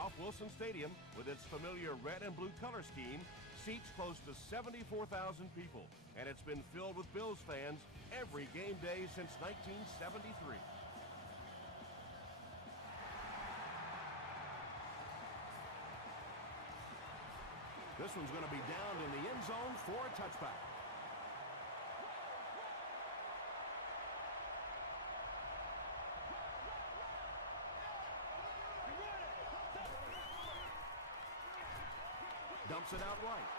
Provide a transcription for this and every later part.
Ralph Wilson Stadium, with its familiar red and blue color scheme, seats close to 74,000 people, and it's been filled with Bills fans every game day since 1973. This one's going to be down in the end zone for a touchback. Dumps it out right.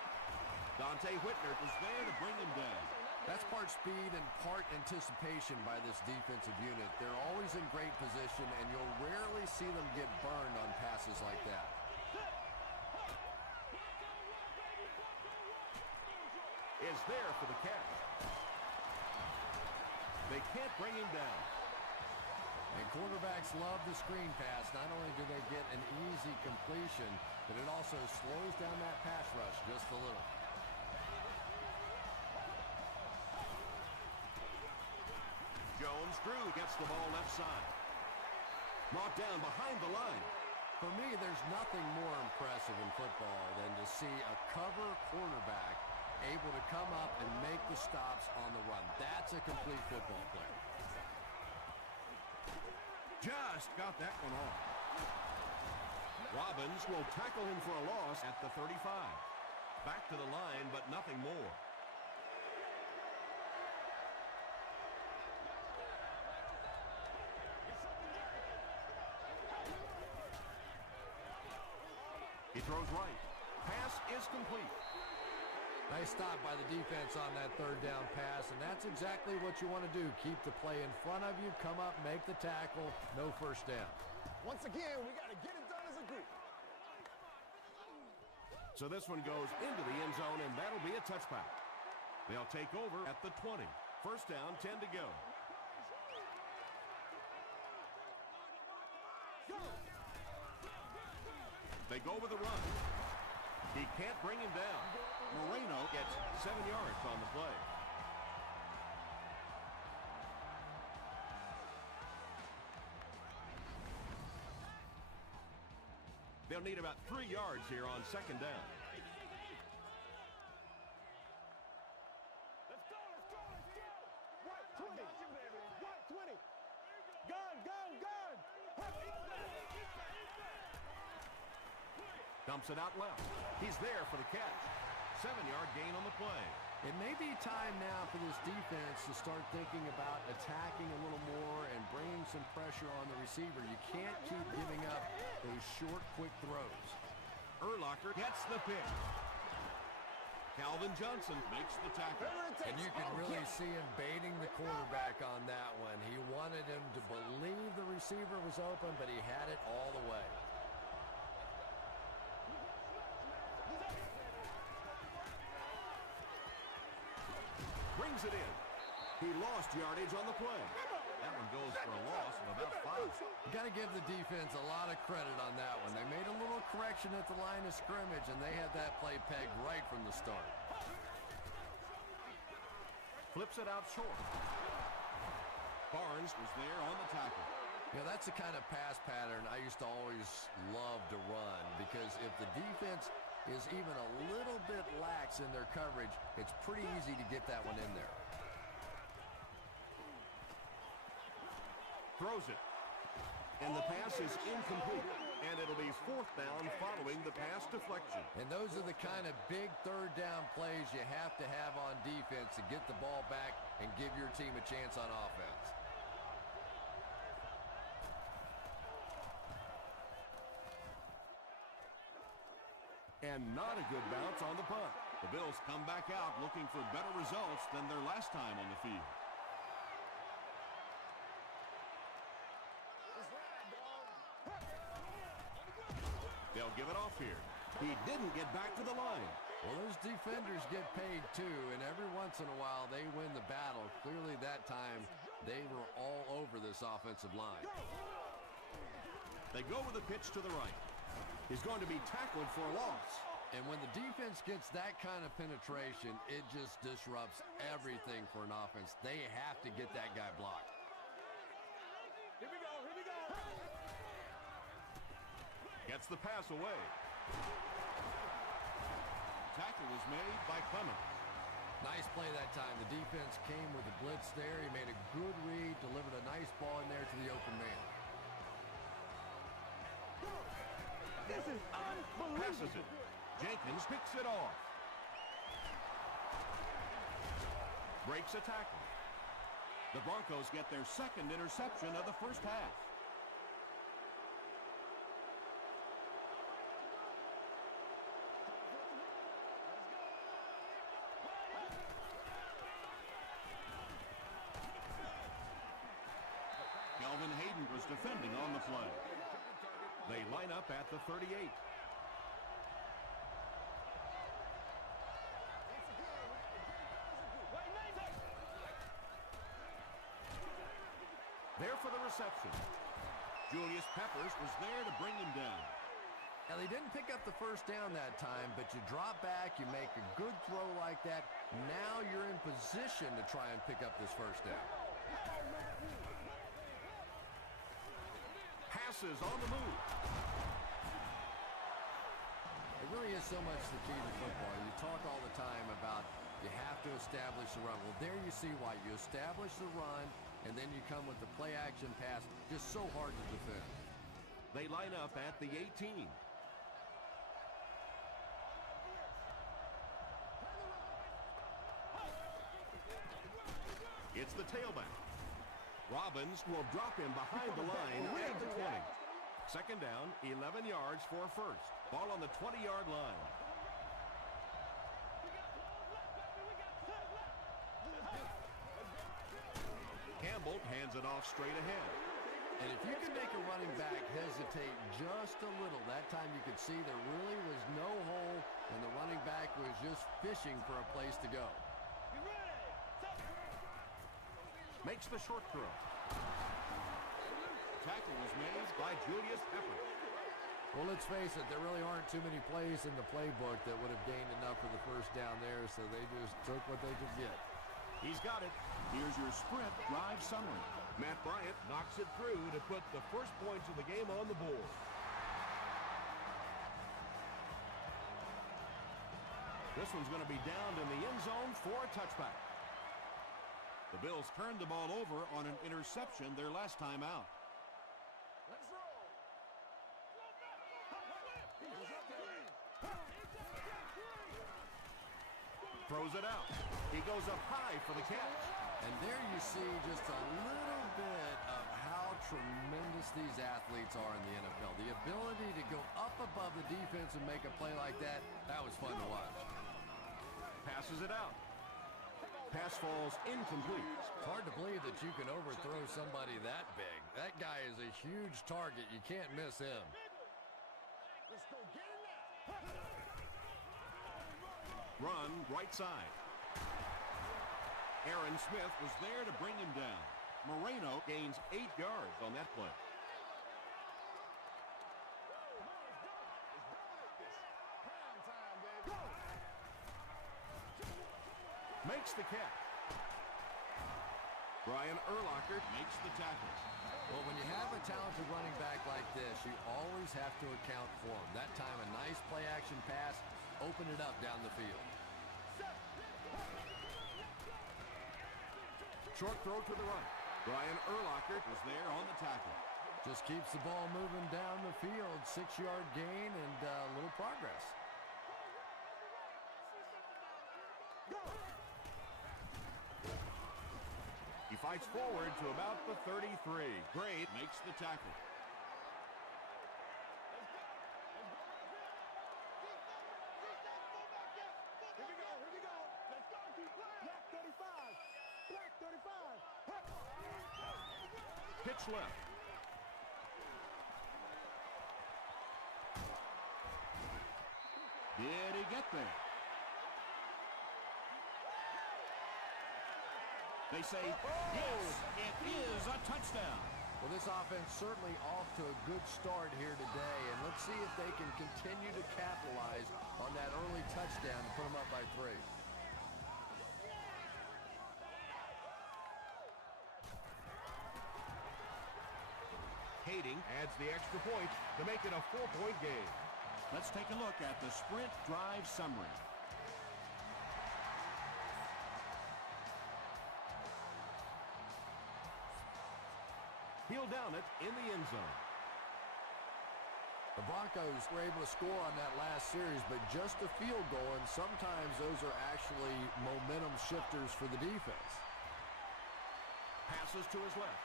Dante Whitner is there to bring him down. That's part speed and part anticipation by this defensive unit. They're always in great position, and you'll rarely see them get burned on passes like that. Is there for the catch. They can't bring him down. And quarterbacks love the screen pass. Not only do they get an easy completion, but it also slows down that pass rush just a little. Jones-Drew gets the ball left side. Brought down behind the line. For me, there's nothing more impressive in football than to see a cover quarterback able to come up and make the stops on the run. That's a complete football play. Just got that one off. Robbins will tackle him for a loss at the 35. Back to the line, but nothing more. He throws right. Pass is complete. Nice stop by the defense on that third down pass, and that's exactly what you want to do. Keep the play in front of you, come up, make the tackle, no first down. Once again, we got to get it done as a group. So this one goes into the end zone, and that'll be a touchback. They'll take over at the 20. First down, 10 to go. They go with the run. He can't bring him down. Moreno gets 7 yards on the play. They'll need about 3 yards here on second down. Let's go, let's go, let's go. Right 20, right 20. Gun, gun, gun. Dumps it out left. He's there for the catch. 7-yard gain on the play. It may be time now for this defense to start thinking about attacking a little more and bringing some pressure on the receiver. You can't keep giving up those short, quick throws. Urlacher gets the pick. Calvin Johnson makes the tackle. And you can really see him baiting the quarterback on that one. He wanted him to believe the receiver was open, but he had it all the way. Brings it in. He lost yardage on the play. That one goes for a loss of about 5. You got to give the defense a lot of credit on that one. They made a little correction at the line of scrimmage, and they had that play pegged right from the start. Flips it out short. Barnes was there on the tackle. Yeah, that's the kind of pass pattern I used to always love to run, because if the defense is even a little bit lax in their coverage, it's pretty easy to get that one in there. Throws it. And the pass is incomplete. And it'll be fourth down following the pass deflection. And those are the kind of big third down plays you have to have on defense to get the ball back and give your team a chance on offense. And not a good bounce on the punt. The Bills come back out looking for better results than their last time on the field. They'll give it off here. He didn't get back to the line. Well, those defenders get paid too, and every once in a while they win the battle. Clearly that time they were all over this offensive line. They go with a pitch to the right. He's going to be tackled for a loss. And when the defense gets that kind of penetration, it just disrupts everything for an offense. They have to get that guy blocked. Here we go, here we go. Gets the pass away. Tackle was made by Clement. Nice play that time. The defense came with a blitz there. He made a good read, delivered a nice ball in there to the open man. This is unbelievable. Passes it. Jenkins picks it off. Breaks a tackle. The Broncos get their second interception of the first half. Kelvin Hayden was defending on the play. They line up at the 38. There for the reception. Julius Peppers was there to bring him down. Now, they didn't pick up the first down that time, but you drop back, you make a good throw like that. Now you're in position to try and pick up this first down. Passes on the move. It really is so much the key to football. You talk all the time about you have to establish the run. Well, there you see why. You establish the run, and then you come with the play-action pass. Just so hard to defend. They line up at the 18. It's the tailback. Robbins will drop him behind the line at the 20. Second down, 11 yards for a first. Ball on the 20-yard line. Campbell hands it off straight ahead. And if you can make a running back hesitate just a little, that time you could see there really was no hole, and the running back was just fishing for a place to go. Makes the short throw. Tackle was made by Julius Peppers. Well, let's face it, there really aren't too many plays in the playbook that would have gained enough for the first down there, so they just took what they could get. He's got it. Here's your sprint drive summary. Matt Bryant knocks it through to put the first points of the game on the board. This one's going to be down in the end zone for a touchback. The Bills turned the ball over on an interception their last time out. Throws it out. He goes up high for the catch. And there you see just a little bit of how tremendous these athletes are in the NFL. The ability to go up above the defense and make a play like that, that was fun to watch. Passes it out. Pass falls incomplete. It's hard to believe that you can overthrow somebody that big. That guy is a huge target. You can't miss him. Let's go get him now. Run right side. Aaron Smith was there to bring him down. Moreno gains 8 yards on that play. Makes the catch. Brian Urlacher makes the tackle. Well, when you have a talented running back like this, you always have to account for him. That time, a nice play-action pass, open it up down the field. Short throw to the right. Brian Urlacher was there on the tackle. Just keeps the ball moving down the field. 6-yard gain and a little progress. He fights forward to about the 33. Gray makes the tackle. Here we go. Let's go. Keep playing. Black 35. Black 35. Pitch left. Did he get there? They say, yes, it is a touchdown. Well, this offense certainly off to a good start here today, and let's see if they can continue to capitalize on that early touchdown to put them up by 3. Hading adds the extra point to make it a 4-point game. Let's take a look at the sprint drive summary. He'll down it in the end zone. The Broncos were able to score on that last series, but just a field goal, and sometimes those are actually momentum shifters for the defense. Passes to his left.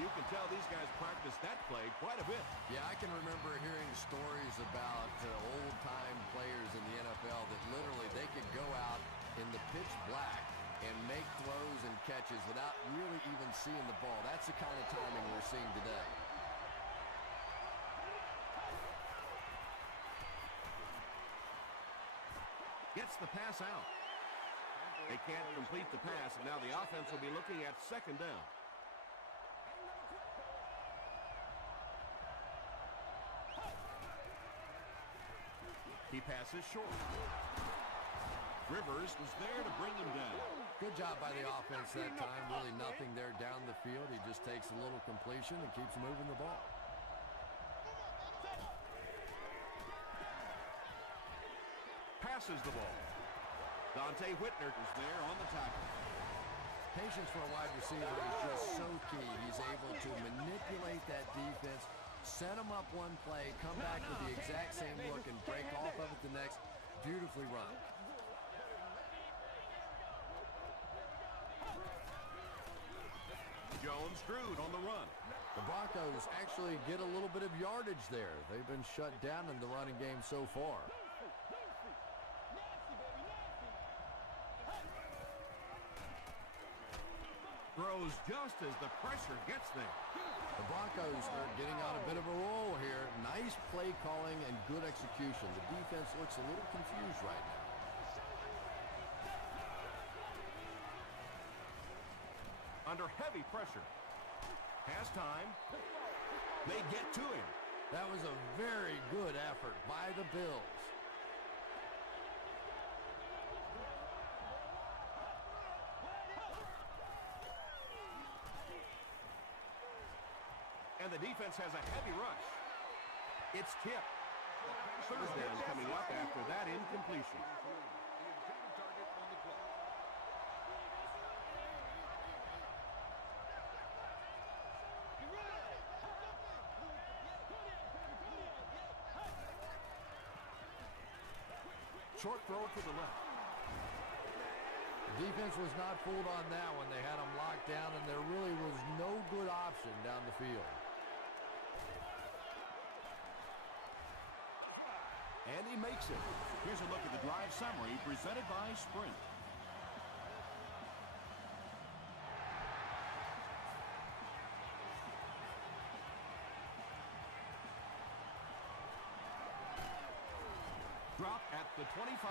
You can tell these guys practice that play quite a bit. Yeah, I can remember hearing stories about old-time players in the NFL that literally they could go out in the pitch black and make throws and catches without really even seeing the ball. That's the kind of timing we're seeing today. Gets the pass out. They can't complete the pass, and now the offense will be looking at second down. He passes short. Rivers was there to bring him down. Good job by the offense that time. Really nothing there down the field. He just takes a little completion and keeps moving the ball. Passes the ball. Dante Whitner is there on the tackle. Patience for a wide receiver is just so key. He's able to manipulate that defense, set them up one play, come back with the exact same look, and break off of it the next. Beautifully run. Jones screwed on the run. The Broncos actually get a little bit of yardage there. They've been shut down in the running game so far. Throws just as the pressure gets there. The Broncos are getting on a bit of a roll here. Nice play calling and good execution. The defense looks a little confused right now. Under heavy pressure. Has time. They get to him. That was a very good effort by the Bills. And the defense has a heavy rush. It's tipped. Third down coming up after that incompletion. Short throw to the left. The defense was not fooled on that one. They had them locked down, and there really was no good option down the field. And he makes it. Here's a look at the drive summary presented by Sprint. Drop at the 25.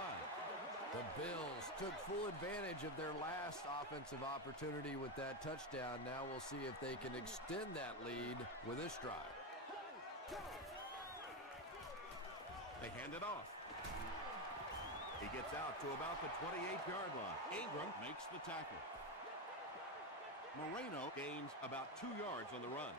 The Bills took full advantage of their last offensive opportunity with that touchdown. Now we'll see if they can extend that lead with this drive. They hand it off. He gets out to about the 28-yard line. Ingram makes the tackle. Moreno gains about 2 yards on the run.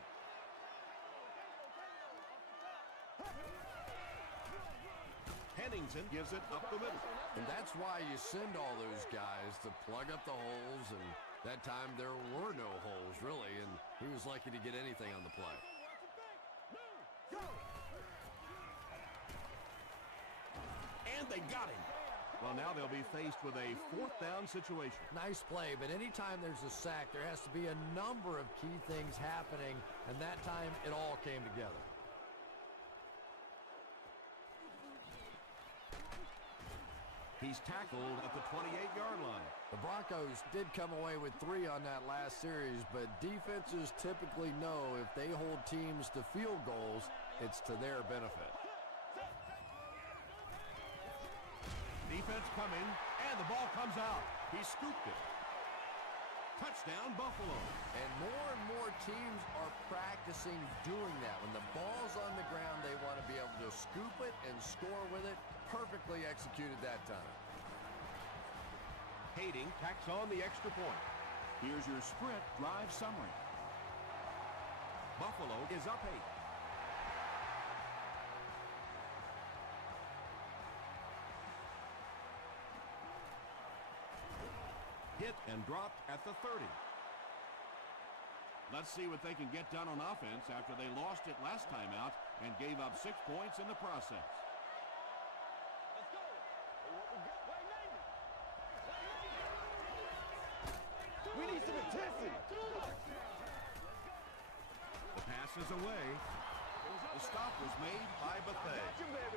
Pennington gives it up the middle. And that's why you send all those guys to plug up the holes, and that time there were no holes, really, and he was lucky to get anything on the play. And they got him. Well, now they'll be faced with a fourth down situation. Nice play, but anytime there's a sack, there has to be a number of key things happening, and that time it all came together. He's tackled at the 28-yard line. The Broncos did come away with 3 on that last series, but defenses typically know if they hold teams to field goals, it's to their benefit. Defense coming, and the ball comes out. He scooped it. Touchdown, Buffalo. And more teams are practicing doing that. When the ball's on the ground, they want to be able to scoop it and score with it. Perfectly executed that time. Hading tacks on the extra point. Here's your Sprint drive summary. Buffalo is up 8. Hit and dropped at the 30. Let's see what they can get done on offense after they lost it last time out and gave up 6 points in the process. We need some intensity. The pass is away. The stop was made by Buffet.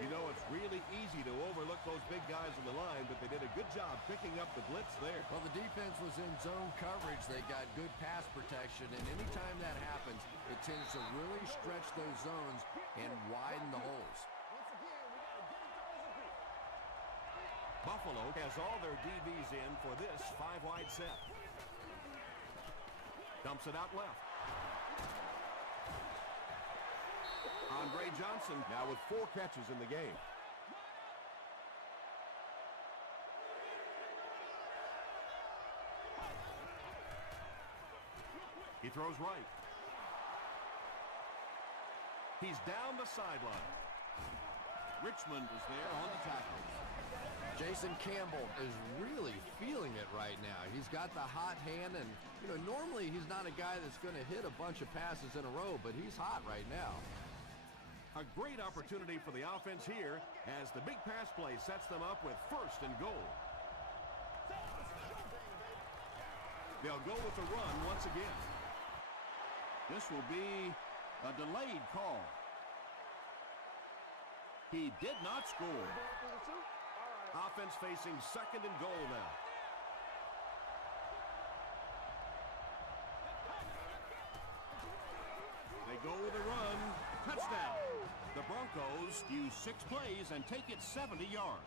You know, it's really easy to overlook those big guys on the line, but they did a good job picking up the blitz there. Well, the defense was in zone coverage. They got good pass protection, and anytime that happens, it tends to really stretch those zones and widen the holes. Buffalo has all their DBs in for this 5-wide set. Dumps it out left. Andre Johnson now with 4 catches in the game. He throws right. He's down the sideline. Richmond is there on the tackle. Jason Campbell is really feeling it right now. He's got the hot hand, and normally he's not a guy that's going to hit a bunch of passes in a row, but he's hot right now. A great opportunity for the offense here as the big pass play sets them up with 1st and goal. They'll go with the run once again. This will be a delayed call. He did not score. Offense facing 2nd and goal now. They go with a run. Touchdown. The Broncos use 6 plays and take it 70 yards.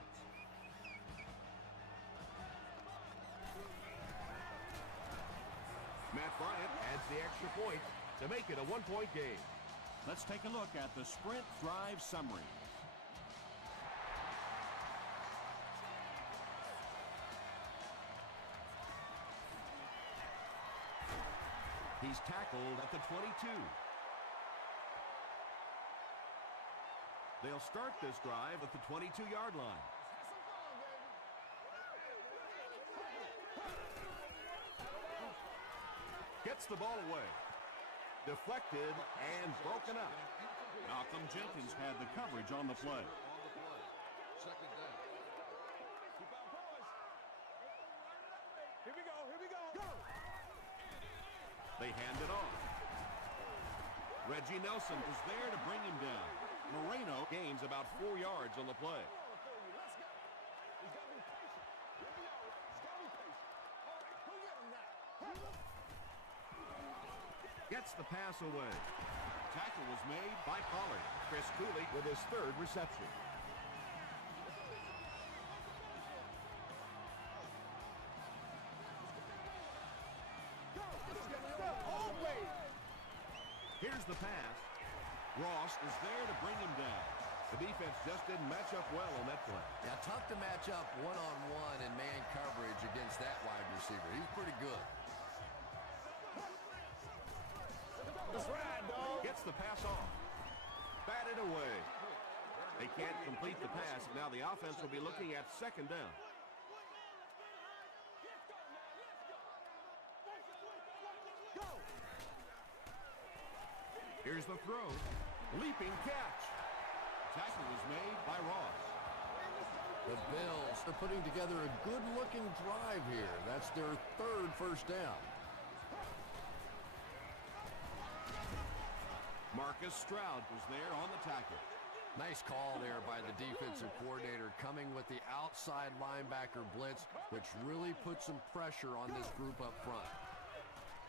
Matt Bryant adds the extra point to make it a 1-point game. Let's take a look at the sprint drive summary. He's tackled at the 22. They'll start this drive at the 22-yard line. Gets the ball away. Deflected and broken up. Malcolm Jenkins had the coverage on the play. Second down. Here we go, here we go. Go! They hand it off. Reggie Nelson is there to bring him down. Moreno gains about 4 yards on the play. Gets the pass away. Tackle was made By Pollard. Chris Cooley with his 3rd reception. Here's the pass. Ross is there to bring him down. The defense just didn't match up well on that play. Yeah, tough to match up one-on-one in man coverage against that wide receiver. He's pretty good. That's right, dog. Gets the pass off. Batted away. They can't complete the pass. Now the offense will be looking at 2nd down. Here's the throw. Leaping catch. Tackle was made by Ross. The Bills are putting together a good-looking drive here. That's their 3rd first down. Marcus Stroud was there on the tackle. Nice call there by the defensive coordinator, coming with the outside linebacker blitz, which really puts some pressure on this group up front.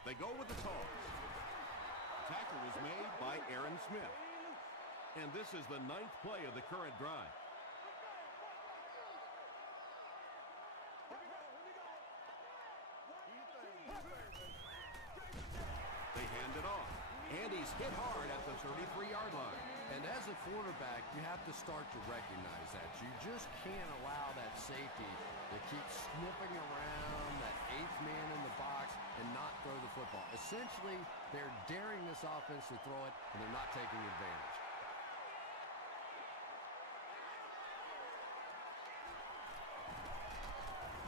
They go with the toss. Tackle was made by Aaron Smith. And this is the 9th play of the current drive. They hand it off. And And he's hit hard at the 33-yard line. And as a quarterback, you have to start to recognize that. You just can't allow that safety to keep sniffing around that eighth man in the box and not throw the football. Essentially, they're daring this offense to throw it, and they're not taking advantage.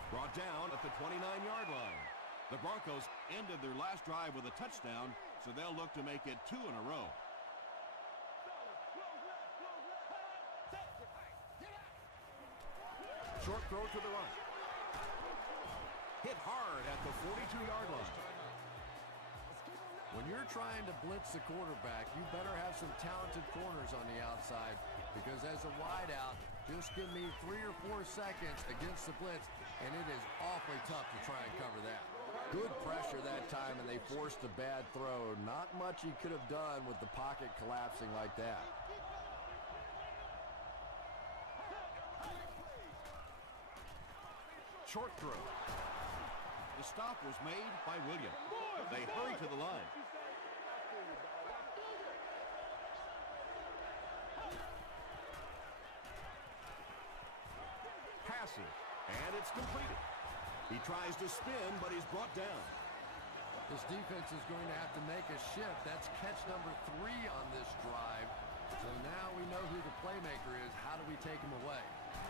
Brought down at the 29-yard line. The Broncos ended their last drive with a touchdown, so they'll look to make it 2 in a row. Short throw to the right. Hit hard at the 42-yard line. When you're trying to blitz the quarterback, you better have some talented corners on the outside, because as a wideout, just give me 3 or 4 seconds against the blitz, and it is awfully tough to try and cover that. Good pressure that time, and they forced a bad throw. Not much he could have done with the pocket collapsing like that. Short throw. The stop was made by Williams. They hurry to the line. Passes, and it's completed. He tries to spin, but he's brought down. This defense is going to have to make a shift. That's catch number 3 on this drive. So now we know who the playmaker is. How do we take him away?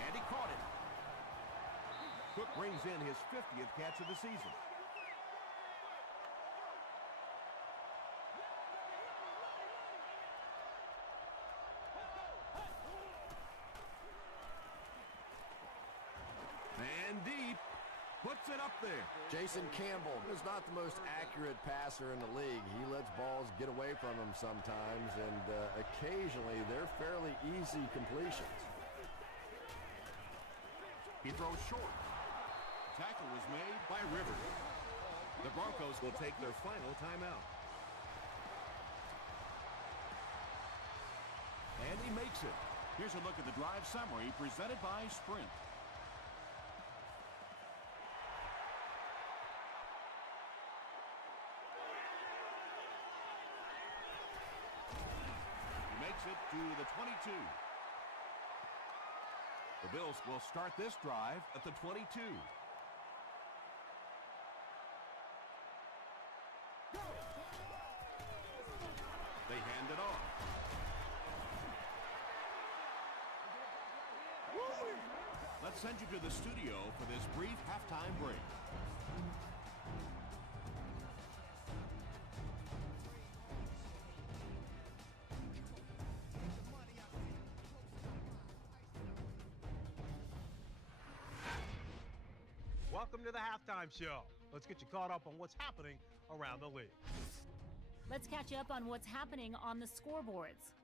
And he caught it. Cook brings in his 50th catch of the season. And deep. Puts it up there. Jason Campbell is not the most accurate passer in the league. He lets balls get away from him sometimes, and occasionally they're fairly easy completions. He throws short. Tackle was made by Rivers. The Broncos will take their final timeout. And he makes it. Here's a look at the drive summary presented by Sprint. It to the 22. The Bills will start this drive at the 22. They hand it off. Let's send you to the studio for this brief halftime break. Welcome to the halftime show. Let's get you caught up on what's happening around the league. Let's catch you up on what's happening on the scoreboards.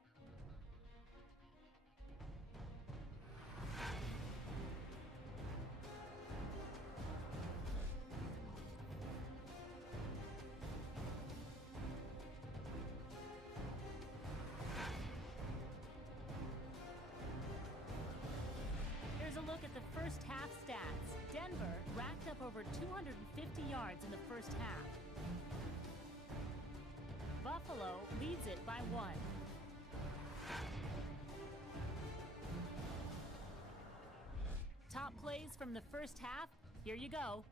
Here's a look at the first half stats. Denver racked up over 250 yards in the first half. Buffalo leads it by 1. Top plays from the first half. Here you go.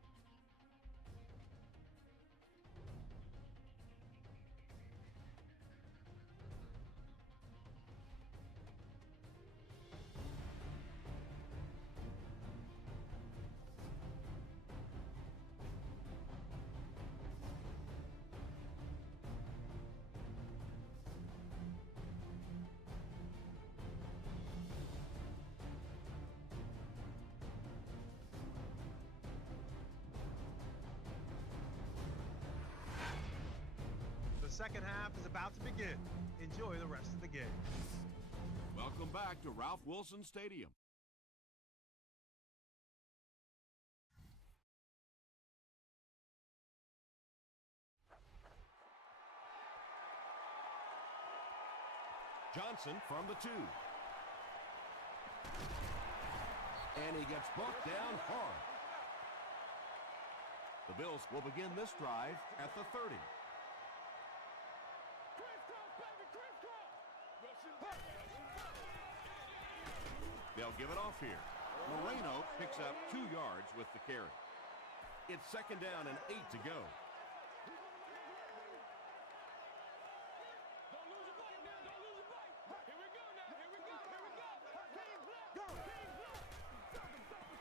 The second half is about to begin. Enjoy the rest of the game. Welcome back to Ralph Wilson Stadium. Johnson from the 2. And he gets brought down hard. The Bills will begin this drive at the 30. They'll give it off here. Moreno picks up 2 yards with the carry. It's 2nd down and 8 to go.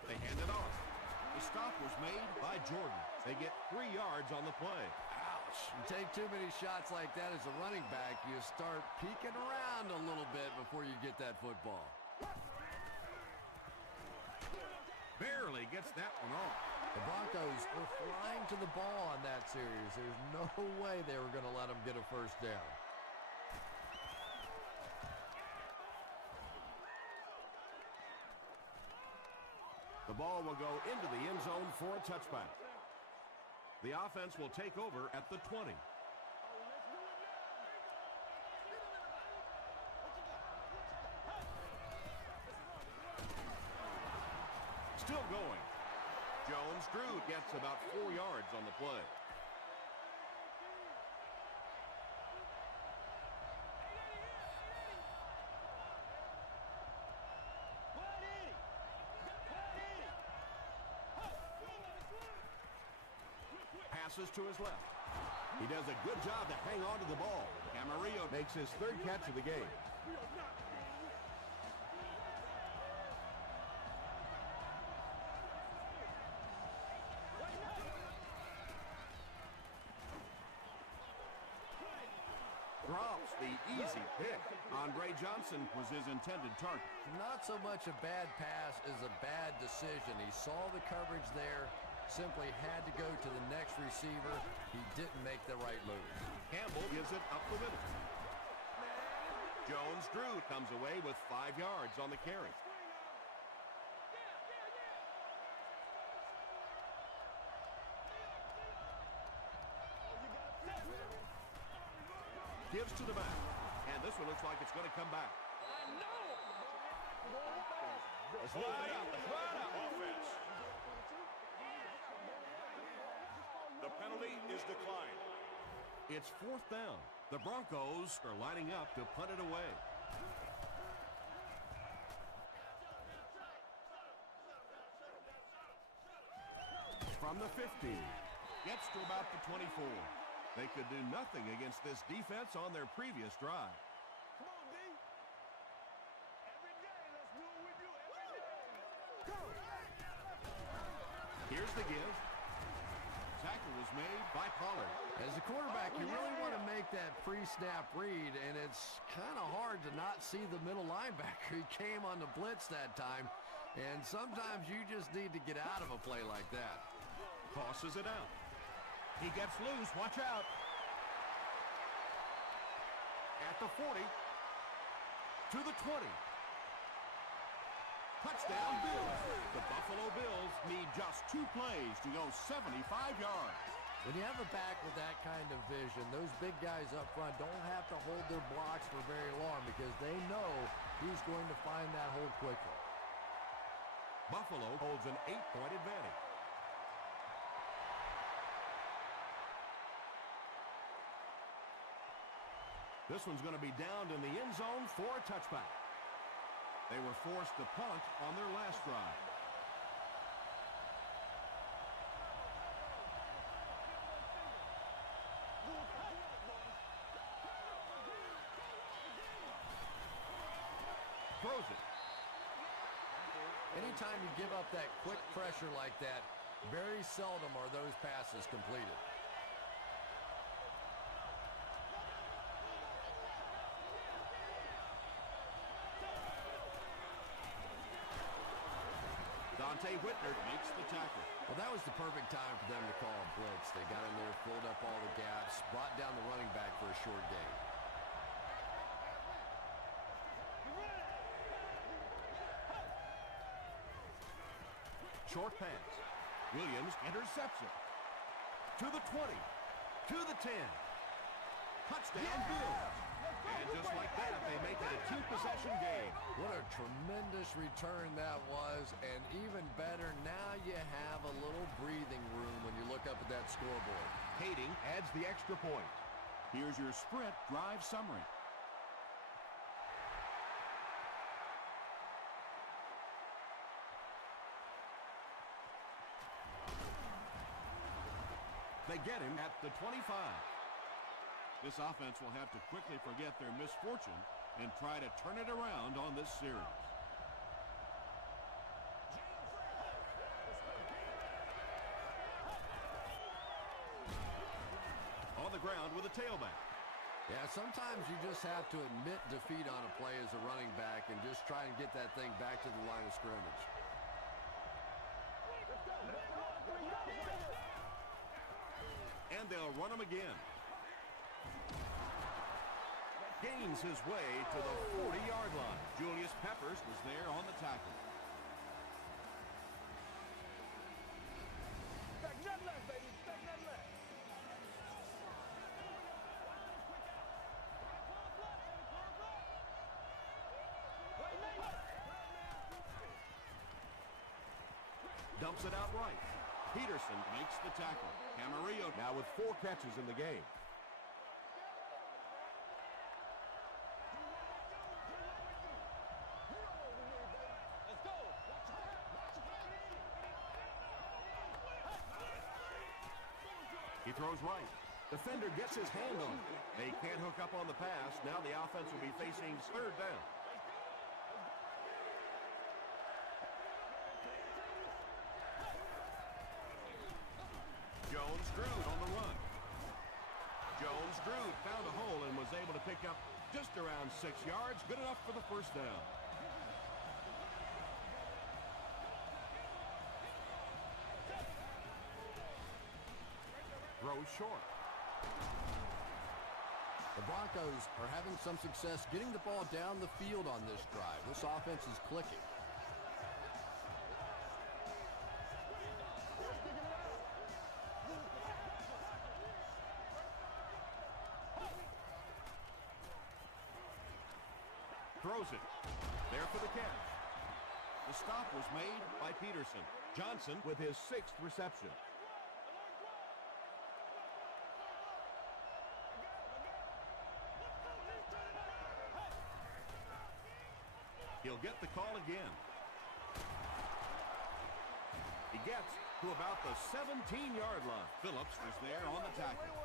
They hand it off. The stop was made by Jordan. They get 3 yards on the play. Ouch. You take too many shots like that as a running back, you start peeking around a little bit before you get that football. Barely gets that one off. The Broncos were flying to the ball on that series. There's no way they were going to let them get a first down. The ball will go into the end zone for a touchback. The offense will take over at the 20. Still going. Jones-Drew gets about 4 yards on the play. Passes to his left. He does a good job to hang on to the ball. Camarillo makes his 3rd catch of the game. Drops the easy pick. Andre Johnson was his intended target. Not so much a bad pass as a bad decision. He saw the coverage there, simply had to go to the next receiver. He didn't make the right move. Campbell gives it up the middle. Jones-Drew comes away with 5 yards on the carry. Gives to the back. And this one looks like it's going to come back. Slide out. Offense. The penalty is declined. It's 4th down. The Broncos are lining up to punt it away. From the 50. Gets to about the 24. They could do nothing against this defense on their previous drive. Come on, D. Every day, let's do what we do every day. Go. Here's the give. Tackle was made by Pollard. As a quarterback, you really want to make that pre-snap read, and it's kind of hard to not see the middle linebacker. He came on the blitz that time, and sometimes you just need to get out of a play like that. Tosses it out. He gets loose. Watch out. At the 40. To the 20. Touchdown, Bills. The Buffalo Bills need just 2 plays to go 75 yards. When you have a back with that kind of vision, those big guys up front don't have to hold their blocks for very long because they know he's going to find that hole quickly. Buffalo holds an 8-point advantage. This one's going to be downed in the end zone for a touchback. They were forced to punt on their last drive. Throws it. Anytime you give up that quick pressure like that, very seldom are those passes completed. Dante Whitner makes the tackle. Well, that was the perfect time for them to call a blitz. They got in there, filled up all the gaps, brought down the running back for a short gain. Short pass. Williams intercepts it. To the 20. To the 10. Touchdown, Bills. And just like that, they make it a 2-possession game. What a tremendous return that was, and even better, now you have a little breathing room when you look up at that scoreboard. Kading adds the extra point. Here's your sprint drive summary. They get him at the 25. This offense will have to quickly forget their misfortune and try to turn it around on this series. On the ground with a tailback. Yeah, sometimes you just have to admit defeat on a play as a running back and just try and get that thing back to the line of scrimmage. And they'll run him again. Gains his way to the 40-yard line. Julius Peppers was there on the tackle. Back nut left, baby. Back nut left. Dumps it out right. Peterson makes the tackle. Camarillo now with 4 catches in the game. He throws right. Defender gets his hand on it. They can't hook up on the pass. Now the offense will be facing third down. Jones-Drew on the run. Jones-Drew found a hole and was able to pick up just around 6 yards. Good enough for the first down. Throws short. The Broncos are having some success getting the ball down the field on this drive. This offense is clicking. Throws it. There for the catch. The stop was made by Peterson. Johnson with his 6th reception. He'll get the call again. He gets to about the 17-yard line. Phillips was there on the tackle.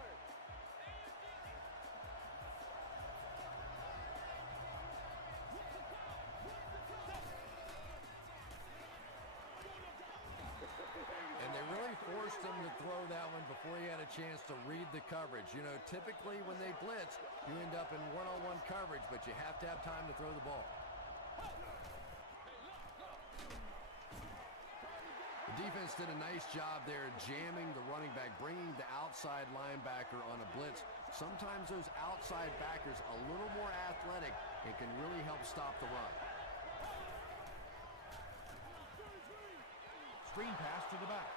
And they really forced him to throw that one before he had a chance to read the coverage. You know, typically when they blitz, you end up in one-on-one coverage, but you have to have time to throw the ball. The defense did a nice job there jamming the running back, bringing the outside linebacker on a blitz. Sometimes those outside backers a little more athletic and can really help stop the run. Screen pass to the back.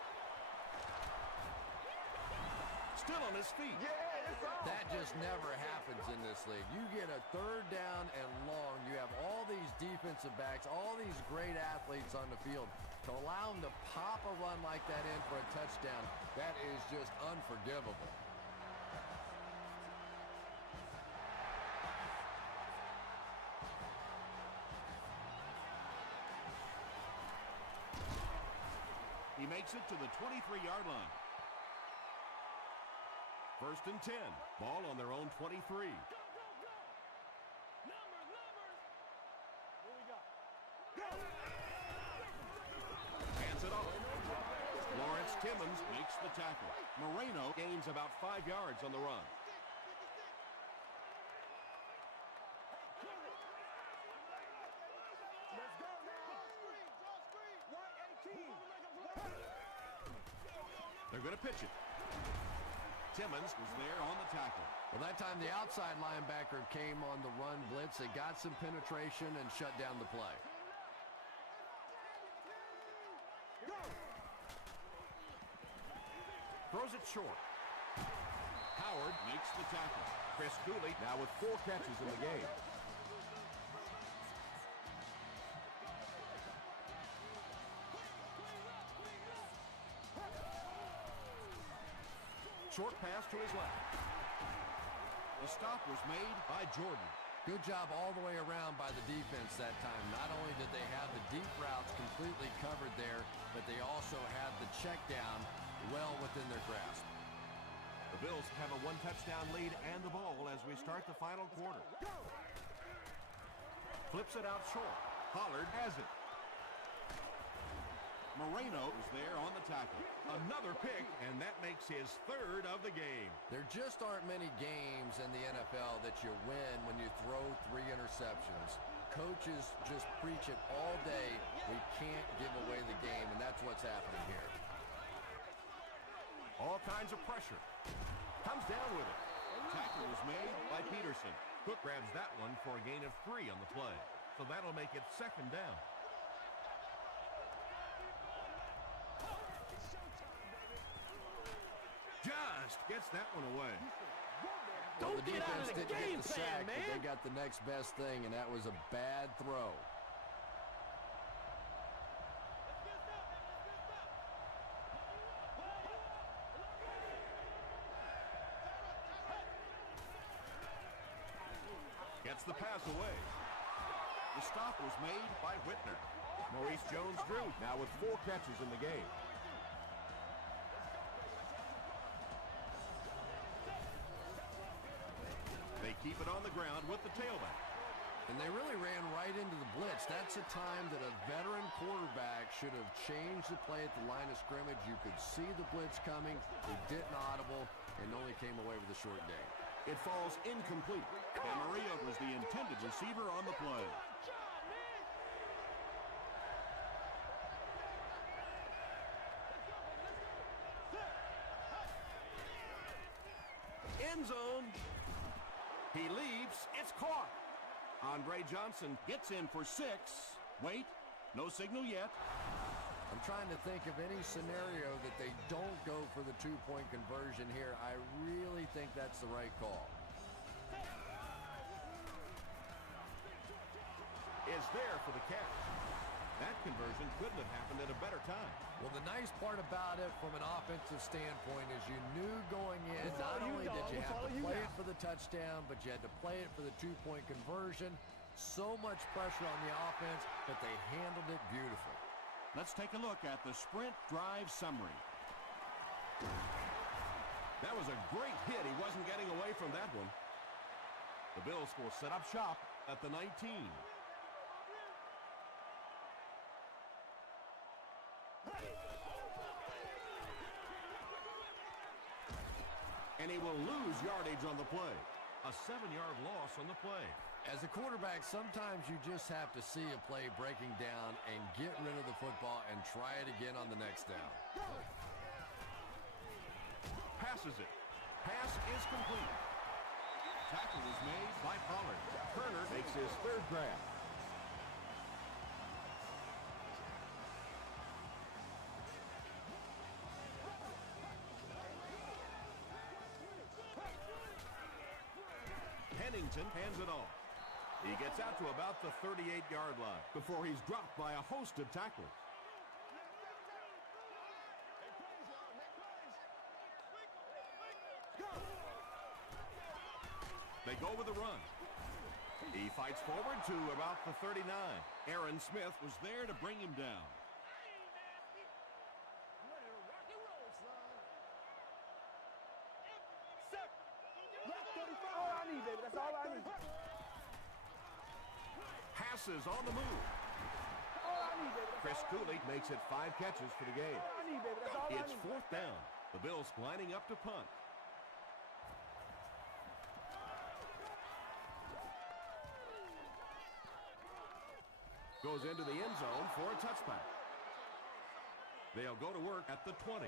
Still on his feet. That just never happens in this league. You get a third down and long. You have all these defensive backs, all these great athletes on the field. To allow him to pop a run like that in for a touchdown, that is just unforgivable. He makes it to the 23-yard line. 1st and 10. Ball on their own 23. Hands it off. Lawrence Timmons makes the tackle. Moreno gains about 5 yards on the run. They're going to pitch it. Timmons was there on the tackle. Well, that time the outside linebacker came on the run blitz. They got some penetration and shut down the play. Throws it short. Howard makes the tackle. Chris Cooley now with 4 catches in the game. Short pass to his left. The stop was made by Jordan. Good job all the way around by the defense that time. Not only did they have the deep routes completely covered there, but they also had the check down well within their grasp. Bills have a one-touchdown lead and the ball as we start the final quarter. Flips it out short. Pollard has it. Moreno is there on the tackle. Another pick, and that makes his third of the game. There just aren't many games in the NFL that you win when you throw 3 interceptions. Coaches just preach it all day. We can't give away the game, and that's what's happening here. All kinds of pressure. Comes down with it. Tackle was made by Peterson. Cook grabs that one for a gain of 3 on the play. So that'll make it second down. Just gets that one away. Well, the get out defense of the didn't game get the plan, sack, man. but they got the next best thing, and that was a bad throw. Gets the pass away. The stop was made by Whitner. Maurice Jones-Drew now with 4 catches in the game. They keep it on the ground with the tailback. And they really ran right into the blitz. That's a time that a veteran quarterback should have changed the play at the line of scrimmage. You could see the blitz coming. He didn't audible and only came away with a short gain. It falls incomplete. And Maria was the intended receiver on the play. End zone. He leaps. It's caught. Andre Johnson gets in for 6. Wait, no signal yet. I'm trying to think of any scenario that they don't go for the 2-point conversion here. I really think that's the right call. Is there for the catch. That conversion couldn't have happened at a better time. Well, the nice part about it from an offensive standpoint is you knew going in, not only did you have to play it for the touchdown, but you had to play it for the 2-point conversion. So much pressure on the offense, but they handled it beautifully. Let's take a look at the sprint drive summary. That was a great hit. He wasn't getting away from that one. The Bills will set up shop at the 19. And he will lose yardage on the play. A 7-yard loss on the play. As a quarterback, sometimes you just have to see a play breaking down and get rid of the football and try it again on the next down. Passes it. Pass is complete. Tackle is made by Pollard. Turner makes his 3rd grab. Pennington hands it off. He gets out to about the 38-yard line before he's dropped by a host of tacklers. They go with a run. He fights forward to about the 39. Aaron Smith was there to bring him down. That's all I need. Passes on the move. Chris Cooley makes it 5 catches for the game. It's 4th down. The Bills lining up to punt. Goes into the end zone for a touchback. They'll go to work at the 20.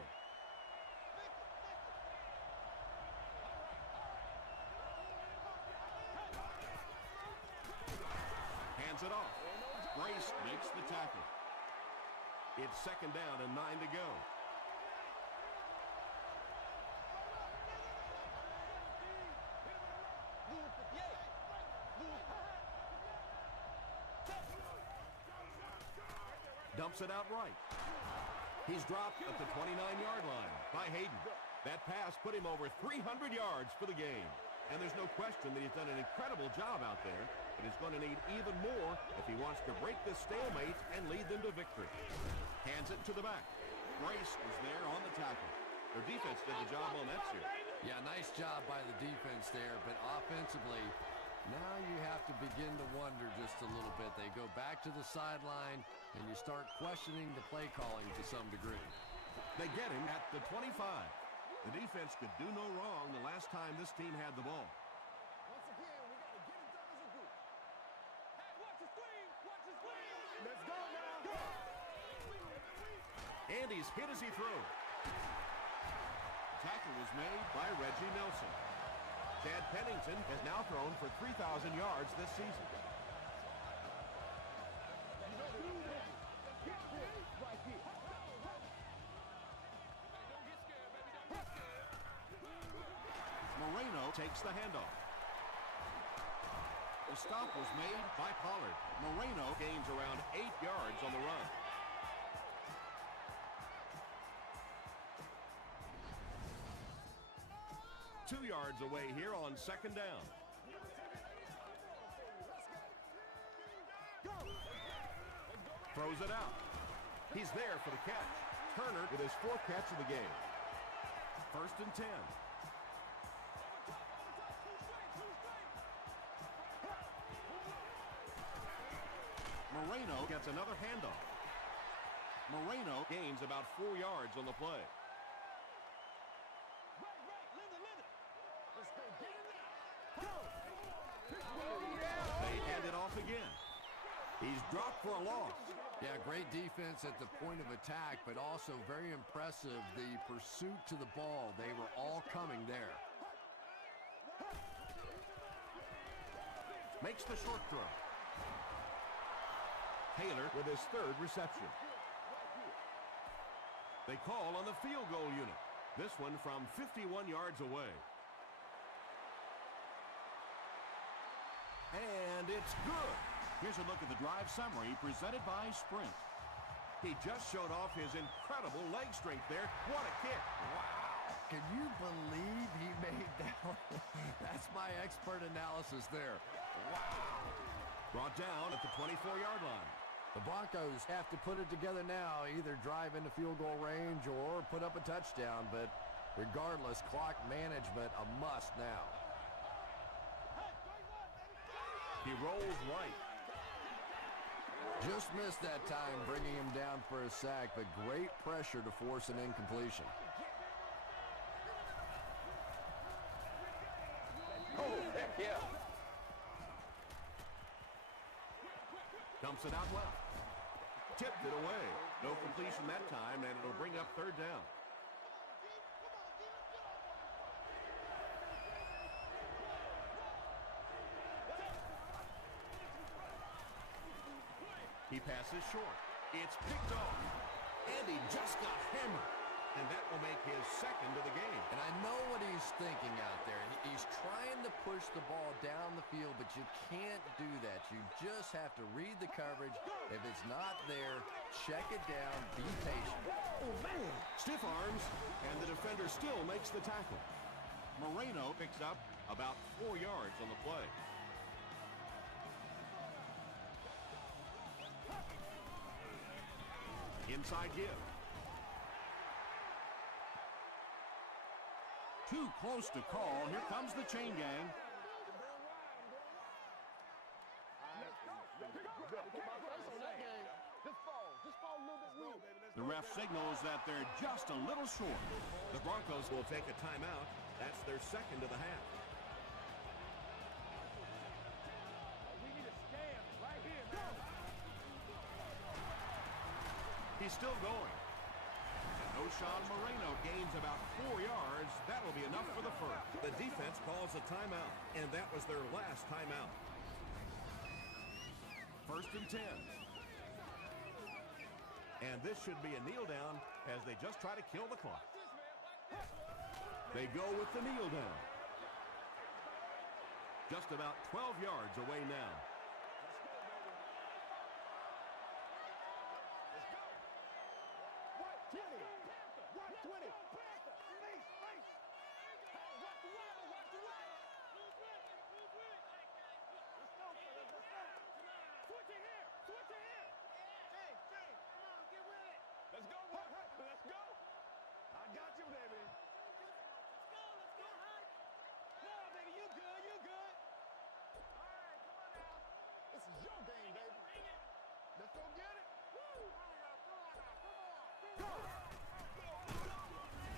Hands it off. Grace makes the tackle. It's 2nd down and 9 to go. Dumps it out right. He's dropped at the 29-yard line by Hayden. That pass put him over 300 yards for the game. And there's no question that he's done an incredible job out there, but he's going to need even more if he wants to break this stalemate and lead them to victory. Hands it to the back. Grace was there on the tackle. Their defense did the job on that series. Yeah, nice job by the defense there, but offensively, now you have to begin to wonder just a little bit. They go back to the sideline, and you start questioning the play calling to some degree. They get him at the 25. The defense could do no wrong the last time this team had the ball. Once again, we got to get it done as a group. Hey, watch the screen! Watch the screen! Let's go now! Go! And he's hit as he throws. Tackle was made by Reggie Nelson. Chad Pennington has now thrown for 3,000 yards this season. Moreno takes the handoff. The stop was made by Pollard. Moreno gains around 8 yards on the run. Two yards away here on second down. Throws it out. He's there for the catch. Turner with his 4th catch of the game. 1st and 10. Moreno gets another handoff. Moreno gains about 4 yards on the play. They hand it off again. He's dropped for a loss. Yeah, great defense at the point of attack, but also very impressive, the pursuit to the ball. They were all coming there. Makes the short throw. Taylor with his 3rd reception. They call on the field goal unit. This one from 51 yards away. And it's good. Here's a look at the drive summary presented by Sprint. He just showed off his incredible leg strength there. What a kick. Wow. Can you believe he made that one? That's my expert analysis there. Wow. Brought down at the 24-yard line. The Broncos have to put it together now, either drive into field goal range or put up a touchdown, but regardless, clock management a must now. He rolls right. Just missed that time, bringing him down for a sack, but great pressure to force an incompletion. Oh, heck yeah! Dumps it out well. Tipped it away. No completion that time, and it'll bring up 3rd down. He passes short. It's picked off. And he just got hammered. And that will make his 2nd of the game. And I know what he's thinking out there. He's trying to push the ball down the field, but you can't do that. You just have to read the coverage. If it's not there, check it down, be patient. Oh, man! Stiff arms, and the defender still makes the tackle. Moreno picks up about 4 yards on the play. Inside give. Too close to call. Here comes the chain gang. The ref signals that they're just a little short. The Broncos will take a timeout. That's their 2nd of the half. We need a stand right here, man. He's still going. O'Shawn Moreno gains about 4 yards. That'll be enough for the 1st. The defense calls a timeout, and that was their last timeout. 1st and 10. And this should be a kneel down as they just try to kill the clock. They go with the kneel down. Just about 12 yards away now. Let's go. I got you, baby. Let's go. Go get it.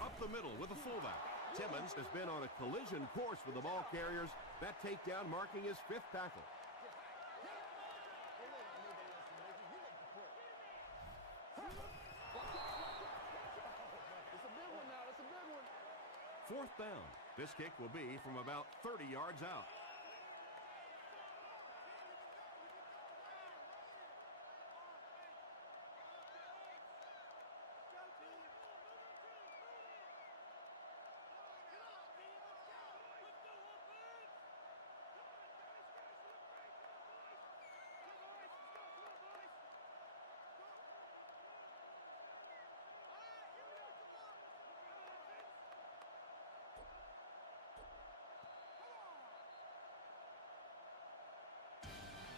Up the middle with the fullback. Timmons has been on a collision course with the ball carriers. That takedown marking his 5th tackle. It's a big one now. It's a big one. 4th down. This kick will be from about 30 yards out.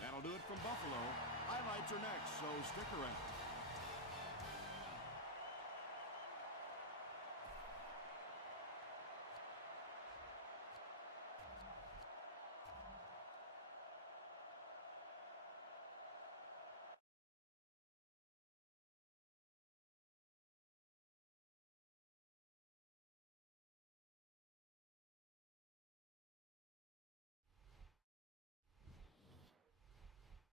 That'll do it from Buffalo. Highlights are next, so stick around.